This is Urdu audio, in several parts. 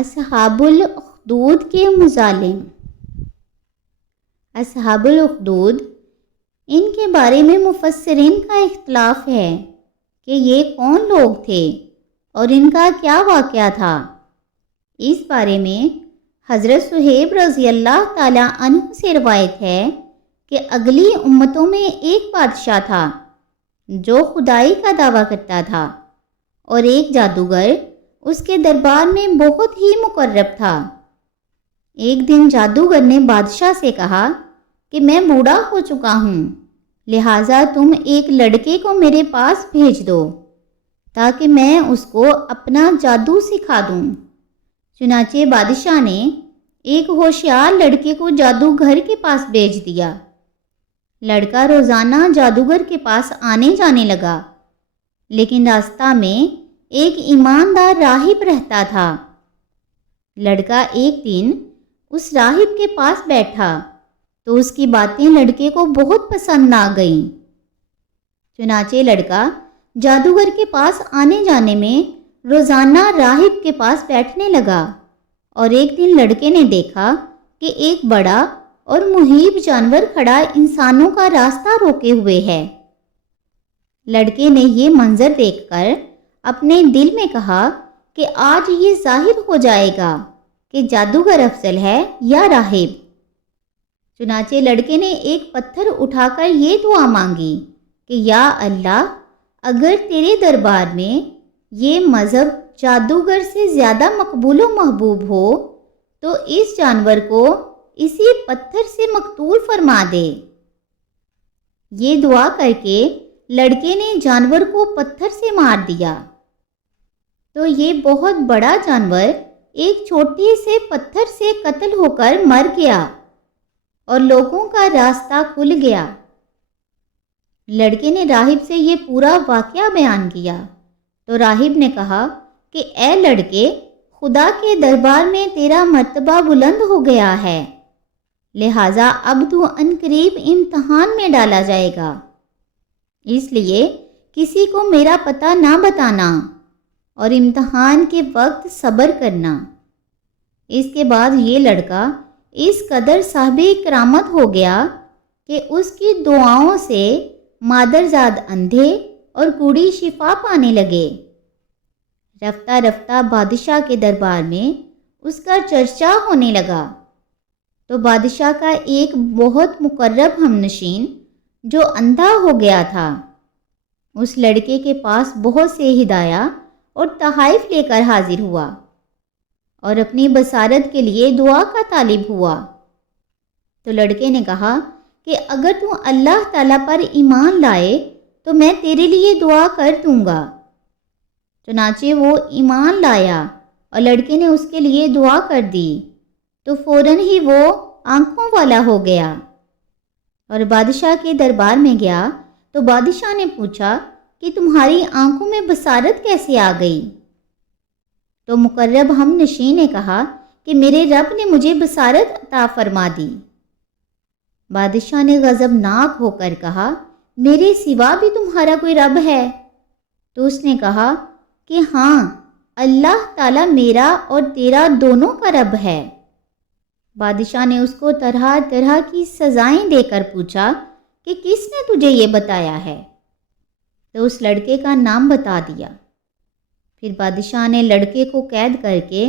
اصحاب الاخدود کے مظالم۔ اصحاب الاخدود، ان کے بارے میں مفسرین کا اختلاف ہے کہ یہ کون لوگ تھے اور ان کا کیا واقعہ تھا۔ اس بارے میں حضرت صہیب رضی اللہ تعالیٰ عنہ سے روایت ہے کہ اگلی امتوں میں ایک بادشاہ تھا جو خدائی کا دعویٰ کرتا تھا، اور ایک جادوگر اس کے دربار میں بہت ہی مقرب تھا۔ ایک دن جادوگر نے بادشاہ سے کہا کہ میں بوڑھا ہو چکا ہوں، لہٰذا تم ایک لڑکے کو میرے پاس بھیج دو تاکہ میں اس کو اپنا جادو سکھا دوں۔ چنانچہ بادشاہ نے ایک ہوشیار لڑکے کو جادوگر کے پاس بھیج دیا۔ لڑکا روزانہ جادوگر کے پاس آنے جانے لگا، لیکن راستہ میں ایک ایماندار راہب رہتا تھا۔ لڑکا ایک دن اس راہب کے پاس بیٹھا تو اس کی باتیں لڑکے کو بہت پسند آ گئیں۔ چنانچہ لڑکا جادوگر کے پاس آنے جانے میں روزانہ راہب کے پاس بیٹھنے لگا، اور ایک دن لڑکے نے دیکھا کہ ایک بڑا اور مہیب جانور کھڑا انسانوں کا راستہ روکے ہوئے ہے۔ لڑکے نے یہ منظر دیکھ کر اپنے دل میں کہا کہ آج یہ ظاہر ہو جائے گا کہ جادوگر افضل ہے یا راہب۔ چنانچہ لڑکے نے ایک پتھر اٹھا کر یہ دعا مانگی کہ یا اللہ، اگر تیرے دربار میں یہ مذہب جادوگر سے زیادہ مقبول و محبوب ہو تو اس جانور کو اسی پتھر سے مقتول فرما دے۔ یہ دعا کر کے لڑکے نے جانور کو پتھر سے مار دیا تو یہ بہت بڑا جانور ایک چھوٹے سے پتھر سے قتل ہو کر مر گیا اور لوگوں کا راستہ کھل گیا۔ لڑکے نے راہب سے یہ پورا واقعہ بیان کیا تو راہب نے کہا کہ اے لڑکے، خدا کے دربار میں تیرا مرتبہ بلند ہو گیا ہے، لہٰذا اب تو عنقریب امتحان میں ڈالا جائے گا، اس لیے کسی کو میرا پتہ نہ بتانا اور امتحان کے وقت صبر کرنا۔ اس کے بعد یہ لڑکا اس قدر صاحب کرامت ہو گیا کہ اس کی دعاؤں سے مادرزاد اندھے اور کوڑی شفا پانے لگے۔ رفتہ رفتہ بادشاہ کے دربار میں اس کا چرچا ہونے لگا تو بادشاہ کا ایک بہت مقرب ہمنشین جو اندھا ہو گیا تھا، اس لڑکے کے پاس بہت سے ہدایہ اور تحائف لے کر حاضر ہوا اور اپنی بصارت کے لیے دعا کا طالب ہوا۔ تو لڑکے نے کہا کہ اگر تو اللہ تعالیٰ پر ایمان لائے تو میں تیرے لیے دعا کر دوں گا۔ چنانچہ وہ ایمان لایا اور لڑکے نے اس کے لیے دعا کر دی تو فوراً ہی وہ آنکھوں والا ہو گیا اور بادشاہ کے دربار میں گیا تو بادشاہ نے پوچھا کہ تمہاری آنکھوں میں بصارت کیسے آ گئی؟ تو مقرب ہم نشین نے کہا کہ میرے رب نے مجھے بصارت عطا فرما دی۔ بادشاہ نے غضبناک ہو کر کہا میرے سوا بھی تمہارا کوئی رب ہے؟ تو اس نے کہا کہ ہاں، اللہ تعالیٰ میرا اور تیرا دونوں کا رب ہے۔ بادشاہ نے اس کو طرح طرح کی سزائیں دے کر پوچھا کہ کس نے تجھے یہ بتایا ہے؟ تو اس لڑکے کا نام بتا دیا۔ پھر بادشاہ نے لڑکے کو قید کر کے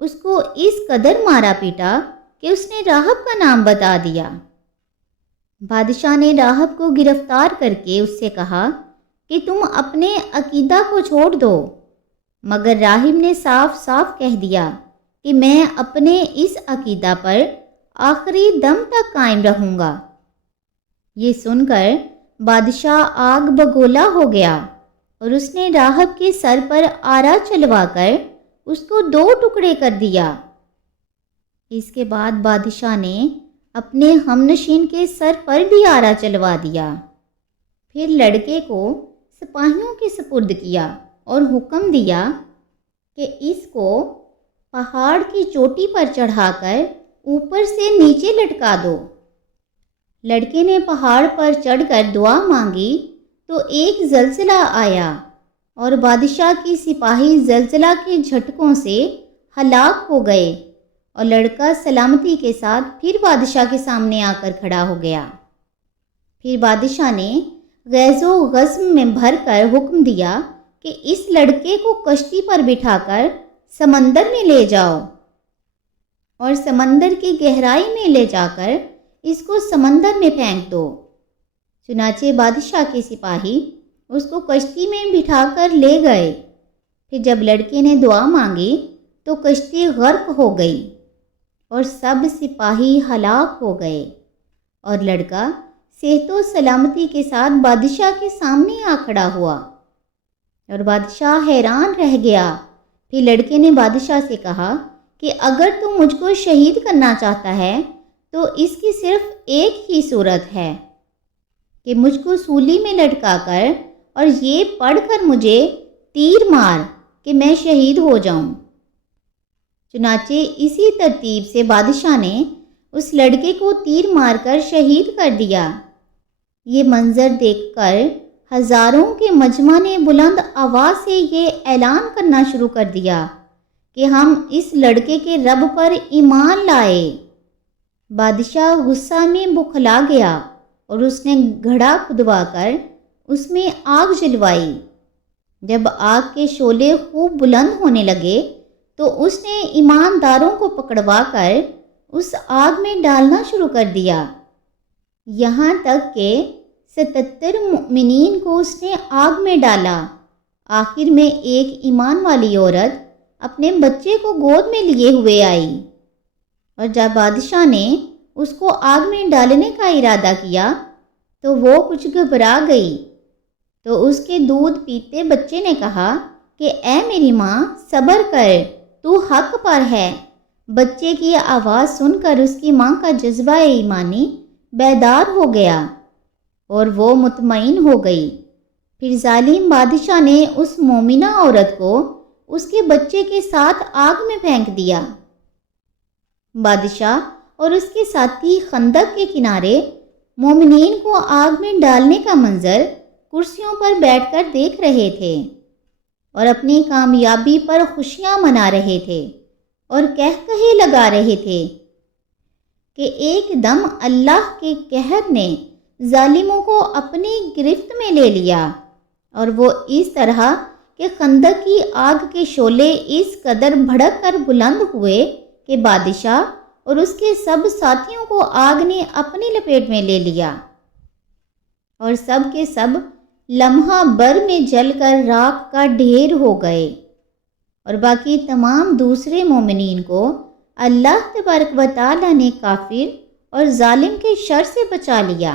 اس کو اس قدر مارا پیٹا کہ اس نے راہب کا نام بتا دیا۔ بادشاہ نے راہب کو گرفتار کر کے اس سے کہا کہ تم اپنے عقیدہ کو چھوڑ دو، مگر راہب نے صاف صاف کہہ دیا کہ میں اپنے اس عقیدہ پر آخری دم تک قائم رہوں گا۔ یہ سن کر بادشاہ آگ بگولا ہو گیا اور اس نے راہب کے سر پر آرا چلوا کر اس کو 2 ٹکڑے کر دیا۔ اس کے بعد بادشاہ نے اپنے ہمنشین کے سر پر بھی آرا چلوا دیا۔ پھر لڑکے کو سپاہیوں کے سپرد کیا اور حکم دیا کہ اس کو پہاڑ کی چوٹی پر چڑھا کر اوپر سے نیچے لٹکا دو۔ لڑکے نے پہاڑ پر چڑھ کر دعا مانگی تو ایک زلزلہ آیا اور بادشاہ کی سپاہی زلزلہ کے جھٹکوں سے ہلاک ہو گئے اور لڑکا سلامتی کے ساتھ پھر بادشاہ کے سامنے آ کر کھڑا ہو گیا۔ پھر بادشاہ نے غیظ و غضب میں بھر کر حکم دیا کہ اس لڑکے کو کشتی پر بٹھا کر سمندر میں لے جاؤ اور سمندر کی گہرائی میں لے جا کر اس کو سمندر میں پھینک دو۔ چنانچہ بادشاہ کے سپاہی اس کو کشتی میں بٹھا کر لے گئے۔ پھر جب لڑکے نے دعا مانگی تو کشتی غرق ہو گئی اور سب سپاہی ہلاک ہو گئے، اور لڑکا صحت و سلامتی کے ساتھ بادشاہ کے سامنے آ کھڑا ہوا، اور بادشاہ حیران رہ گیا۔ پھر لڑکے نے بادشاہ سے کہا کہ اگر تو مجھ کو شہید کرنا چاہتا ہے تو اس کی صرف ایک ہی صورت ہے کہ مجھ کو سولی میں لٹکا کر اور یہ پڑھ کر مجھے تیر مار کہ میں شہید ہو جاؤں۔ چنانچہ اسی ترتیب سے بادشاہ نے اس لڑکے کو تیر مار کر شہید کر دیا۔ یہ منظر دیکھ کر ہزاروں کے مجمع نے بلند آواز سے یہ اعلان کرنا شروع کر دیا کہ ہم اس لڑکے کے رب پر ایمان لائے۔ بادشاہ غصہ میں بوکھلا گیا اور اس نے گھڑا کھدوا کر اس میں آگ جلوائی۔ جب آگ کے شعلے خوب بلند ہونے لگے تو اس نے ایمانداروں کو پکڑوا کر اس آگ میں ڈالنا شروع کر دیا، یہاں تک کہ 77 مؤمنین کو اس نے آگ میں ڈالا۔ آخر میں ایک ایمان والی عورت اپنے بچے کو گود میں لیے ہوئے آئی، اور جب بادشاہ نے اس کو آگ میں ڈالنے کا ارادہ کیا تو وہ کچھ گھبرا گئی۔ تو اس کے دودھ پیتے بچے نے کہا کہ اے میری ماں، صبر کر، تو حق پر ہے۔ بچے کی آواز سن کر اس کی ماں کا جذبہ ایمانی بیدار ہو گیا اور وہ مطمئن ہو گئی۔ پھر ظالم بادشاہ نے اس مومنہ عورت کو اس کے بچے کے ساتھ آگ میں پھینک دیا۔ بادشاہ اور اس کے ساتھی خندق کے کنارے مومنین کو آگ میں ڈالنے کا منظر کرسیوں پر بیٹھ کر دیکھ رہے تھے اور اپنی کامیابی پر خوشیاں منا رہے تھے اور کہے لگا رہے تھے کہ ایک دم اللہ کے قہر نے ظالموں کو اپنی گرفت میں لے لیا، اور وہ اس طرح کہ خندق کی آگ کے شعلے اس قدر بھڑک کر بلند ہوئے کہ بادشاہ اور اس کے سب ساتھیوں کو آگ نے اپنی لپیٹ میں لے لیا، اور سب کے سب لمحہ بر میں جل کر راکھ کا ڈھیر ہو گئے، اور باقی تمام دوسرے مومنین کو اللہ تبارک و تعالی نے کافر اور ظالم کے شر سے بچا لیا۔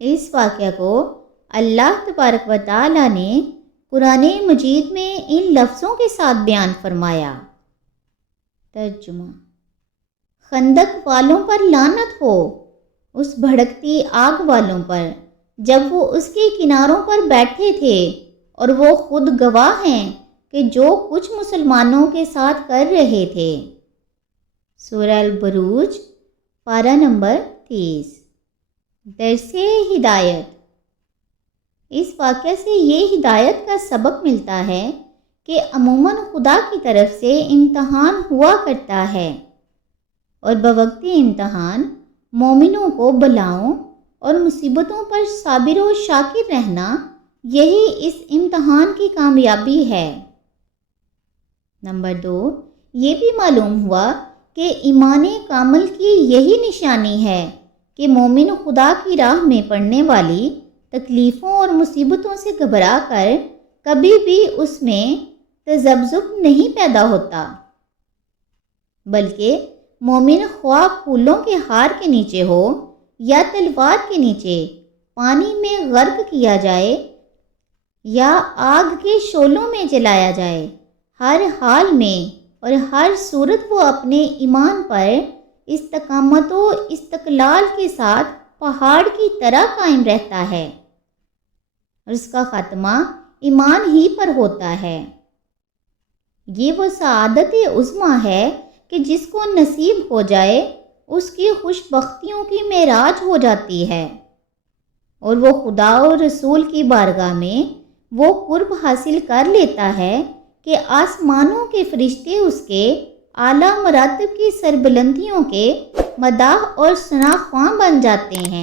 اس واقعہ کو اللہ تبارک و تعالی نے قرآن مجید میں ان لفظوں کے ساتھ بیان فرمایا۔ ترجمہ: خندق والوں پر لعنت ہو، اس بھڑکتی آگ والوں پر، جب وہ اس کے کناروں پر بیٹھے تھے، اور وہ خود گواہ ہیں کہ جو کچھ مسلمانوں کے ساتھ کر رہے تھے۔ سورہ البروج پارہ نمبر 30۔ درس ہدایت۔ اس واقعہ سے یہ ہدایت کا سبق ملتا ہے کہ عموماً خدا کی طرف سے امتحان ہوا کرتا ہے، اور بوقت امتحان مومنوں کو بلاؤں اور مصیبتوں پر صابر و شاکر رہنا، یہی اس امتحان کی کامیابی ہے۔ نمبر 2، یہ بھی معلوم ہوا کہ ایمان کامل کی یہی نشانی ہے کہ مومن خدا کی راہ میں پڑنے والی تکلیفوں اور مصیبتوں سے گھبرا کر کبھی بھی اس میں تذبذب نہیں پیدا ہوتا، بلکہ مومن خواہ پھولوں کے ہار کے نیچے ہو یا تلوار کے نیچے پانی میں غرق کیا جائے یا آگ کے شعلوں میں جلایا جائے، ہر حال میں اور ہر صورت وہ اپنے ایمان پر استقامت و استقلال کے ساتھ پہاڑ کی طرح قائم رہتا ہے، اور اس کا خاتمہ ایمان ہی پر ہوتا ہے۔ یہ وہ سعادت عظمیٰ ہے کہ جس کو نصیب ہو جائے اس کی خوش بختیوں کی معراج ہو جاتی ہے، اور وہ خدا و رسول کی بارگاہ میں وہ قرب حاصل کر لیتا ہے کہ آسمانوں کے فرشتے اس کے اعلیٰ مراتب کی سربلندیوں کے مداح اور ثناء خواں بن جاتے ہیں۔